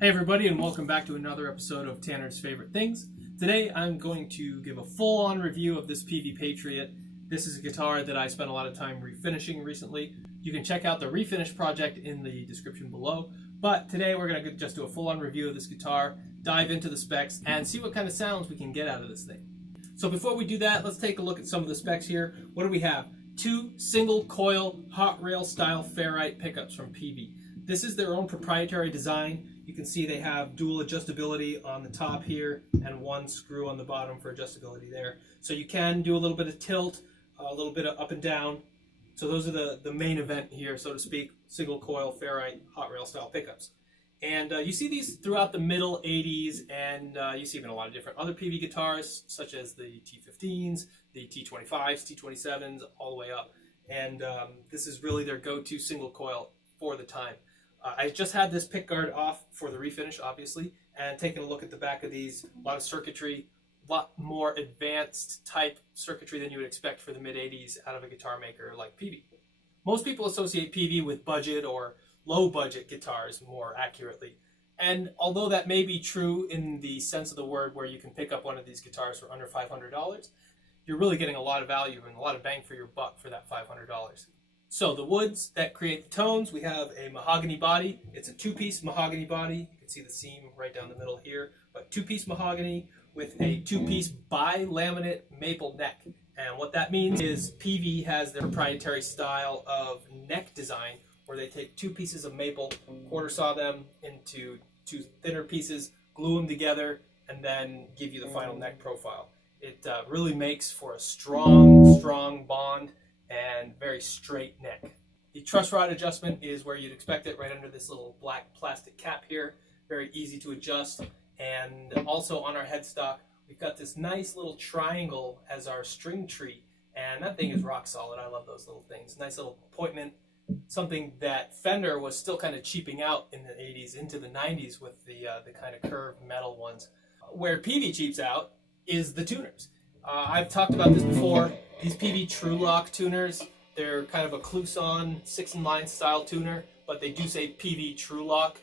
Hey everybody, and welcome back to another episode of Tanner's Favorite Things. Today I'm going to give a full-on review of this Peavey Patriot. This is a guitar that I spent a lot of time refinishing recently. You can check out the refinish project in the description below, but today we're going to just do a full-on review of this guitar, dive into the specs, and see what kind of sounds we can get out of this thing. So before we do that, let's take a look at some of the specs here. What do we have? Two single-coil hot rail style ferrite pickups from Peavey. This is their own proprietary design. You can see they have dual adjustability on the top here and one screw on the bottom for adjustability there. So you can do a little bit of tilt, a little bit of up and down. So those are the main event here, so to speak, single coil ferrite hot rail style pickups. And you see these throughout the middle 80s, and you see even a lot of different other Peavey guitars, such as the T15s, the T25s, T27s, all the way up. And this is really their go-to single coil for the time. I just had this pickguard off for the refinish, obviously, and taking a look at the back of these, a lot of circuitry, a lot more advanced type circuitry than you would expect for the mid-80s out of a guitar maker like Peavey. Most people associate Peavey with budget or low-budget guitars more accurately. And although that may be true in the sense of the word where you can pick up one of these guitars for under $500, you're really getting a lot of value and a lot of bang for your buck for that $500. So the woods that create the tones, we have a mahogany body. It's a two-piece mahogany body. You can see the seam right down the middle here, but two-piece mahogany with a two-piece bi-laminate maple neck. And what that means is Peavey has their proprietary style of neck design where they take two pieces of maple, quarter saw them into two thinner pieces, glue them together, and then give you the final neck profile. It really makes for a strong bond and very straight neck. The truss rod adjustment is where you'd expect it, right under this little black plastic cap here. Very easy to adjust. And also on our headstock, we've got this nice little triangle as our string tree, and that thing is rock solid. I love those little things. Nice little appointment, something that Fender was still kind of cheaping out in the 80s into the 90s with the kind of curved metal ones. Where Peavey cheaps out is the tuners. I've talked about this before. These Peavey True Lock tuners, they're kind of a Clouson 6-in-line style tuner, but they do say Peavey True Lock.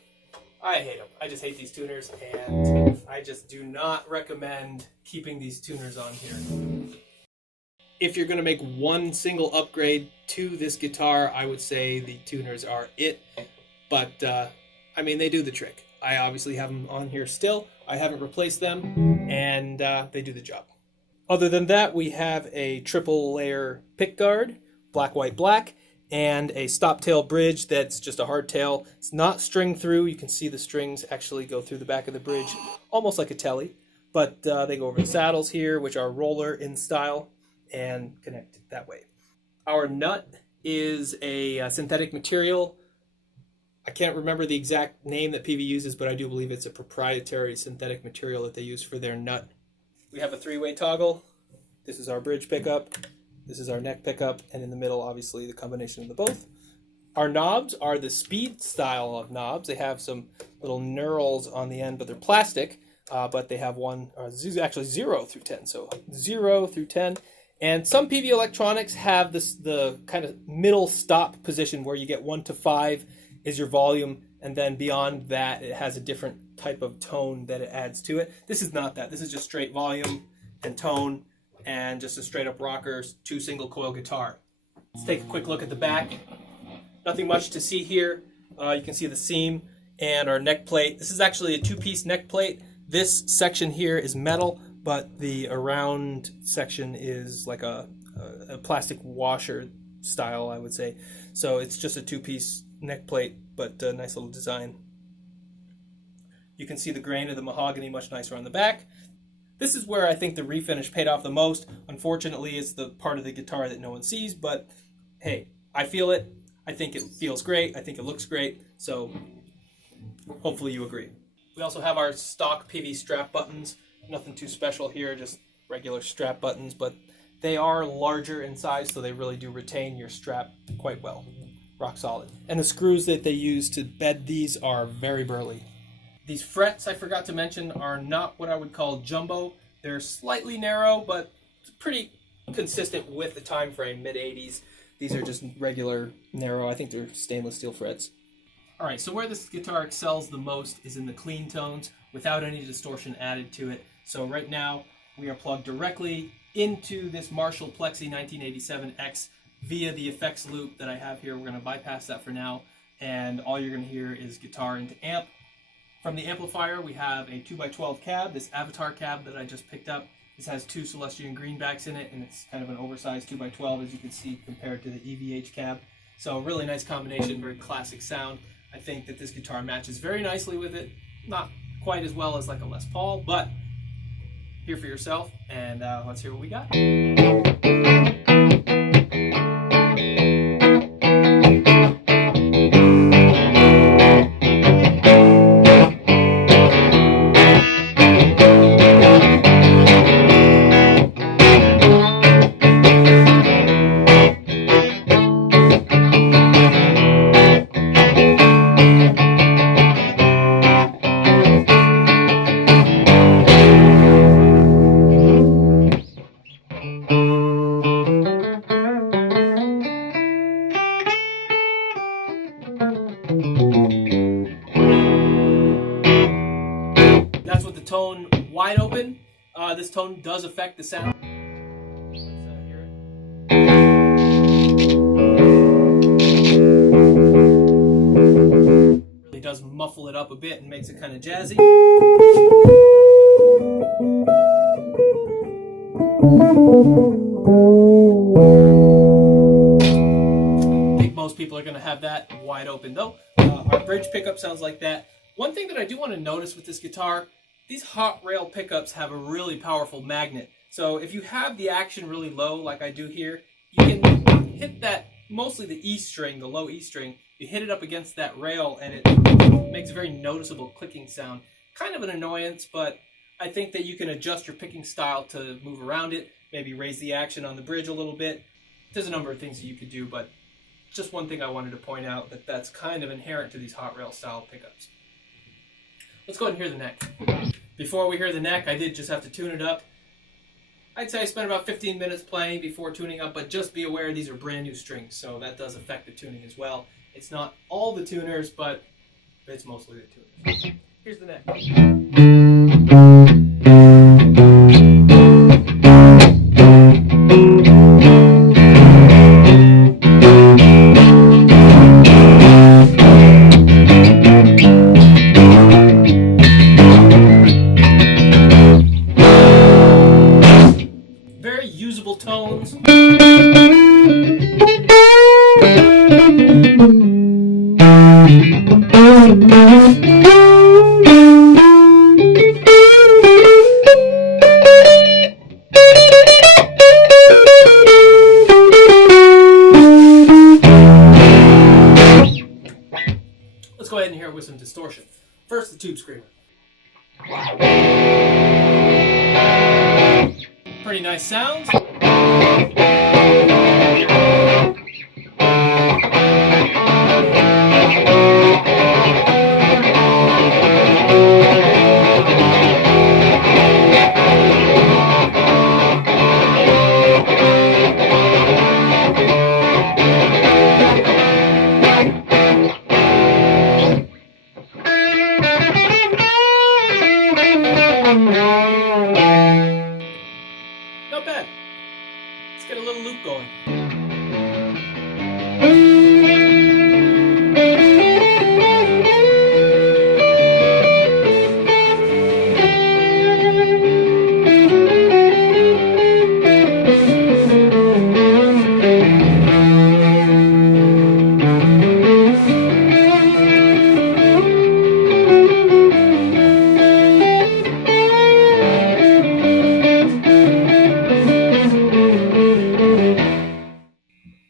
I hate them. I just hate these tuners, and I just do not recommend keeping these tuners on here. If you're going to make one single upgrade to this guitar, I would say the tuners are it, but I mean, they do the trick. I obviously have them on here still. I haven't replaced them, and they do the job. Other than that, we have a triple layer pickguard, black, white, black, and a stop tail bridge that's just a hardtail. It's not string through. You can see the strings actually go through the back of the bridge, almost like a telly, but they go over the saddles here, which are roller in style, and connect that way. Our nut is a synthetic material. I can't remember the exact name that Peavey uses, but I do believe it's a proprietary synthetic material that they use for their nut. We have a three-way toggle. This is our bridge pickup. This is our neck pickup. And in the middle, obviously, the combination of the both. Our knobs are the speed style of knobs. They have some little knurls on the end, but they're plastic. But they have actually 0 through 10. So 0 through 10. And some Peavey electronics have the kind of middle stop position where you get 1 to 5 is your volume. And then beyond that, it has a different type of tone that it adds to it. This is not that. This is just straight volume and tone and just a straight up rocker, two single coil guitar. Let's take a quick look at the back. Nothing much to see here. You can see the seam and our neck plate. This is actually a two-piece neck plate. This section here is metal, but the around section is like a plastic washer style, I would say. So it's just a two-piece neck plate, but a nice little design. You can see the grain of the mahogany much nicer on the back. This is where I think the refinish paid off the most. Unfortunately, it's the part of the guitar that no one sees, but hey, I feel it. I think it feels great. I think it looks great. So hopefully you agree. We also have our stock Peavey strap buttons. Nothing too special here, just regular strap buttons, but they are larger in size, so they really do retain your strap quite well. Rock solid. And the screws that they use to bed these are very burly. These frets, I forgot to mention, are not what I would call jumbo. They're slightly narrow, but pretty consistent with the time frame, mid-80s. These are just regular narrow. I think they're stainless steel frets. Alright, so where this guitar excels the most is in the clean tones without any distortion added to it. So right now we are plugged directly into this Marshall Plexi 1987X via the effects loop that I have here. We're going to bypass that for now, and all you're going to hear is guitar into amp. From the amplifier we have a 2x12 cab, this Avatar cab that I just picked up. This has two Celestion greenbacks in it, and it's kind of an oversized 2x12 as you can see compared to the EVH cab. So really nice combination, very classic sound. I think that this guitar matches very nicely with it. Not quite as well as like a Les Paul, but hear for yourself, and let's hear what we got. That's with the tone wide open. This tone does affect the sound. Let's hear it. Really does muffle it up a bit and makes it kind of jazzy. I think most people are going to have that wide open though. Our bridge pickup sounds like that. One thing that I do want to notice with this guitar, these hot rail pickups have a really powerful magnet. So if you have the action really low like I do here, you can hit that, mostly the E string, the low E string, you hit it up against that rail and it makes a very noticeable clicking sound. Kind of an annoyance, but I think that you can adjust your picking style to move around it, maybe raise the action on the bridge a little bit. There's a number of things that you could do, but just one thing I wanted to point out, that's kind of inherent to these hot rail style pickups. Let's go ahead and hear the neck. Before we hear the neck, I did just have to tune it up. I'd say I spent about 15 minutes playing before tuning up, but just be aware these are brand new strings, so that does affect the tuning as well. It's not all the tuners, but it's mostly the tuners. Here's the neck. Very usable tones. Let's go ahead and hear it with some distortion. First, the tube screamer. Pretty nice sounds. Not bad. Let's get a little loop going.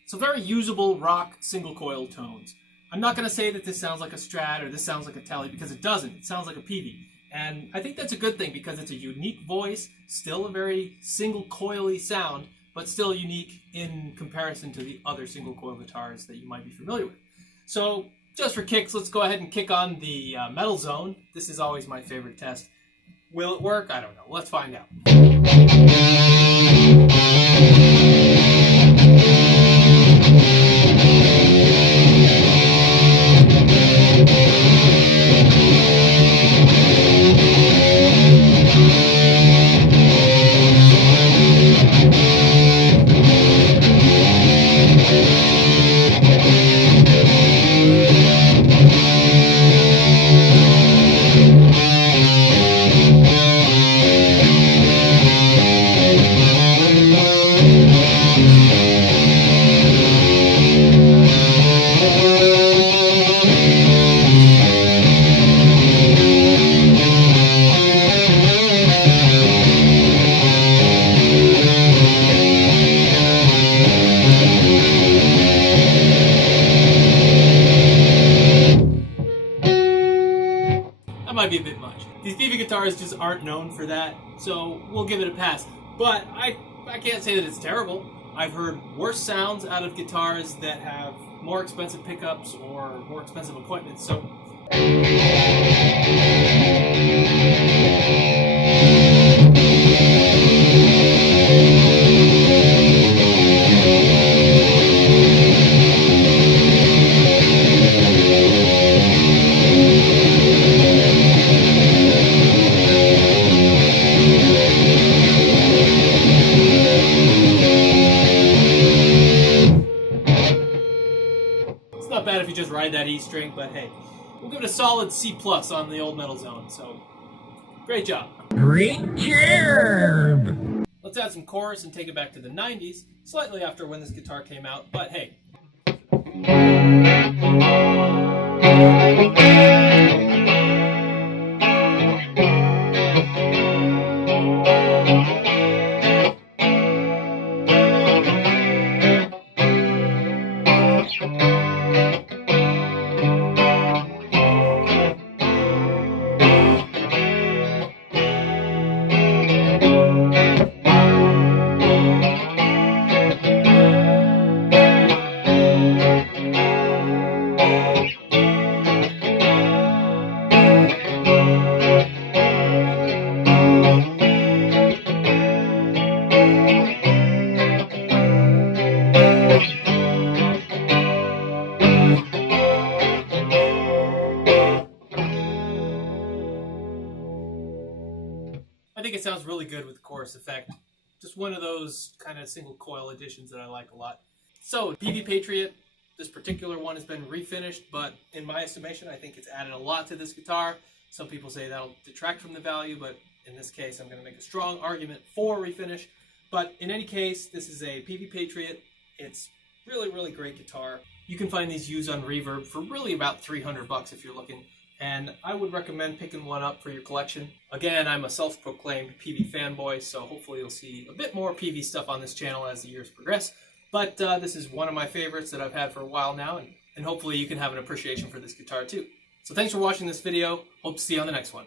So very usable rock single coil tones. I'm not going to say that this sounds like a Strat or this sounds like a Tele because it doesn't. It sounds like a Peavey. And I think that's a good thing because it's a unique voice, still a very single coily sound, but still unique in comparison to the other single coil guitars that you might be familiar with. So just for kicks, let's go ahead and kick on the metal zone. This is always my favorite test. Will it work? I don't know. Let's find out. These Peavey guitars just aren't known for that, so we'll give it a pass. But I can't say that it's terrible. I've heard worse sounds out of guitars that have more expensive pickups or more expensive equipment, so... Not bad if you just ride that E string, but hey, we'll give it a solid C+ on the Old Metal Zone, so great job. Great job! Let's add some chorus and take it back to the 90s, slightly after when this guitar came out, but hey. I think it sounds really good with the chorus effect. Just one of those kind of single coil additions that I like a lot. So, Peavey Patriot, this particular one has been refinished, but in my estimation, I think it's added a lot to this guitar. Some people say that'll detract from the value, but in this case, I'm going to make a strong argument for refinish. But in any case, this is a Peavey Patriot. It's really, really great guitar. You can find these used on Reverb for really about $300 if you're looking. And I would recommend picking one up for your collection. Again, I'm a self-proclaimed Peavey fanboy, so hopefully you'll see a bit more Peavey stuff on this channel as the years progress. But this is one of my favorites that I've had for a while now, and hopefully you can have an appreciation for this guitar too. So thanks for watching this video. Hope to see you on the next one.